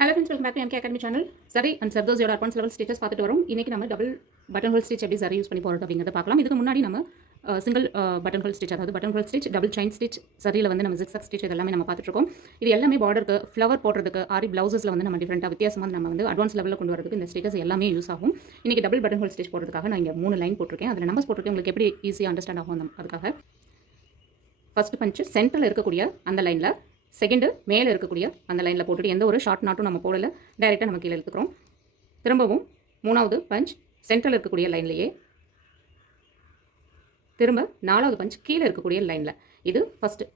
Hello friends, welcome back to MK Academy channel. Zari and Sardozoட advanced level stitches பார்த்துட்டு வரோம். இன்னைக்கு நம்ம double button hole stitch எப்படி Zari use பண்ணி போறது அப்படிங்கறத பார்க்கலாம். இதுக்கு முன்னாடி நம்ம சிங்கிள் பட்டன் ஹோல் ஸ்டிச் அதாவது button hole stitch, double chain stitch, Zariல வந்து நம்ம zigzag ஸ்டிச் இதெல்லாம் நம்ம பார்த்துட்டு இருக்கோம். இது எல்லாமே பார்டருக்கு, ஃப்ளவர் போடுறதுக்கு, ஆரி பிளவுசஸ்ல வந்து நம்ம டிஃபரெண்டா வித்தியாசமா நம்ம வந்து அட்வான்ஸ் லெவல்ல கொண்டு வரதுக்கு இந்த ஸ்டிச்சஸ் எல்லாமே யூஸ் ஆகும். இன்னைக்கு டபுள் பட்டன் ஹோல் ஸ்டிச் போடுறதுக்காக நான் இங்க 3 லைன் போட்டுருக்கேன். அதுல நம்பர்ஸ் போட்டுருக்கேன். உங்களுக்கு எப்படி ஈஸியா அண்டர்ஸ்டாண்ட் ஆகும் அதுக்காக. ஃபர்ஸ்ட் பஞ்ச் சென்டர்ல இருக்கக்கூடிய அந்த லைன்ல, செகண்டு மேலே இருக்கக்கூடிய அந்த லைனில் போட்டுட்டு எந்த ஒரு ஷார்ட் நாட்டும் நம்ம போடலை, டைரெக்டாக நம்ம கீழே எடுத்துக்கிறோம். திரும்பவும் மூணாவது பஞ்ச் சென்டரில் இருக்கக்கூடிய லைன்லையே, திரும்ப நாலாவது பஞ்ச் கீழே இருக்கக்கூடிய லைனில். இது ஃபஸ்ட்டு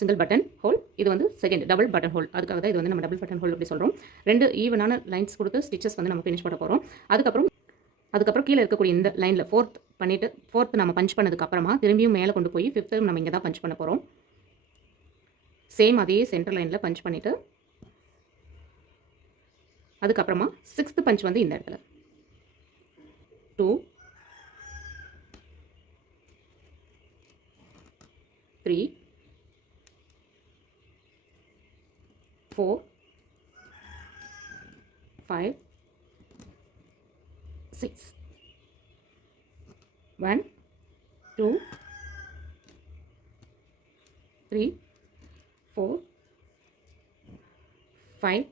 சிங்கிள் பட்டன் ஹோல், இது வந்து செகண்ட் டபுள் பட்டன் ஹோல். அதுக்காக தான் இது வந்து நம்ம டபுள் பட்டன் ஹோல் அப்படி சொல்கிறோம். ரெண்டு ஈவனான லைன்ஸ் கொடுத்து ஸ்டிச்சஸ் வந்து நம்ம ஃபினிஷ் பண்ண போகிறோம். அதுக்கப்புறம் கீழே இருக்கக்கூடிய இந்த லைனில் ஃபோர்த் நம்ம பஞ்ச் பண்ணதுக்கப்புறமா திரும்பியும் மேலே கொண்டு போய் ஃபிஃப்த்து நம்ம இங்கே தான் பஞ்ச் பண்ண போகிறோம். சேம் அதே சென்டர் லைனில் பஞ்ச் பண்ணிவிட்டு அதுக்கப்புறமா சிக்ஸ்த்து பஞ்ச் வந்து இந்த இடத்துல 2 3 4 5 6 1 2 3 4 5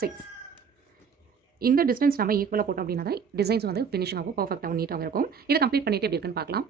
6. இந்த டிஸ்டன்ஸ் நம்ம ஈக்குவலாக போட்டோம் அப்படின்னா தான் டிசைன்ஸ் வந்து ஃபினிஷிங் ஆகும், பர்ஃபெக்டாகவும் நீட்டாகவும் இருக்கும். இதை கம்ப்ளீட் பண்ணிட்டு எப்படி இருக்குன்னு பார்க்கலாம்.